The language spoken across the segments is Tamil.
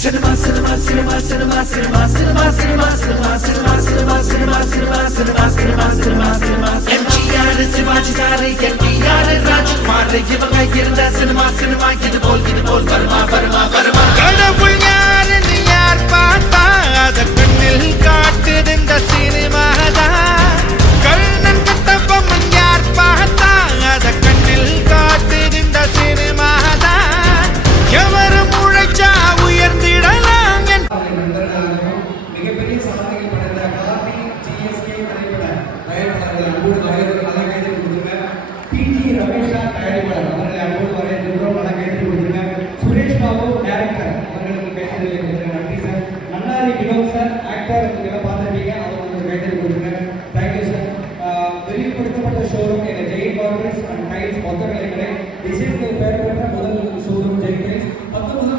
Cinema, cinema, cinema, cinema, cinema, cinema, cinema, cinema, cinema, cinema, cinema, cinema, cinema, cinema, cinema, cinema. MGR Sivaji சாரை NTR ராஜ்குமார் இவங்க இருந்த சினிமா சினிமா இது போல் வருமா வருமா வருமா. கடவுள் யாருன்னு யார் பார்த்தா அத கண்ணில் காட்டுது இந்த சினிமாதான். கண்ணன் கட்டப்பம்மன் யார் பார்த்தா அத கண்ணில் காட்டுது இந்த சினிமாதான். எவரும் உழைச்சா உயர்ந்திடலாம். மிகப்பெரிய சாதனைகள் படைத்த கார்த்தி GSK திரைப்பட தயாரிப்பாளர்கள் அன்போடு கைது கொடுத்துருங்க. PG ரமேஷா தயாரிப்பாளர் அவர்களை அன்போடு வரவேற்கிறோம். நல்லா கைது கொடுத்துருங்க. சுரேஷ் பாபு டைரக்டர் அவர்களுக்கு கைது கொடுத்துருங்க. நன்றி சார். நன்னாரி வினோத் சார் ஆக்டர் நீங்க பார்த்துருப்பீங்க, அவங்களுக்கு கைது கொடுத்துருங்க. Thank you sir. விரிவுபடுத்தப்பட்ட ஷோரூம் எங்கள் ஜெயின் கார்பரேட்ஸ் அண்ட் டைல்ஸ் மொத்த கலைகளை டிசைனுக்கு பெயர் பெற்ற முதல் ஷோரூம் ஜெயின் டைல்ஸ் 19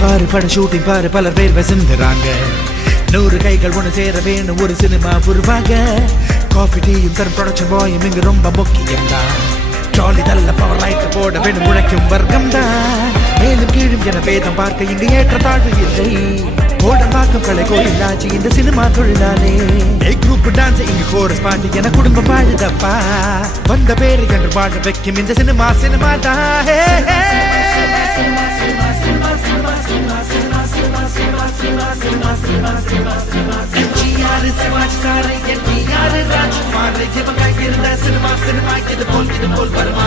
பாரு பட ஷூட்டிங் பாரு பலர் பேர் வசிந்துறாங்க. 100 கைகள் ஒன்று சேர வேணும் ஒரு சினிமா உருவாக. காஃபி டீயும் தரும் ப்ரொடக்ஷன் பாயும் இங்கு ரொம்ப முக்கியம் தான். ட்ராலி தள்ள பவர் லைட் போட வேணும் உழைக்கும் வர்க்கம் தான். மேலும் கீழும் என பேதம் பார்க்க இங்கு ஏற்ற தாழ்வு இல்லை. ஓடம்பாக்கம் கலை கோயிலாச்சு இந்த சினிமா தொழிலாளே. குரூப் டான்ஸ் இங்கு கோரஸ் பாட்டு என குடும்பம் வாழுதப்பா. வந்த பேரு என்று வாழ வைக்கும் இந்த சினிமா சினிமா தான். MGR சிவாஜி சாரை NTR ராஜ்குமார் இவங்க இருந்த சினிமா சினிமா இது போல் வருமா.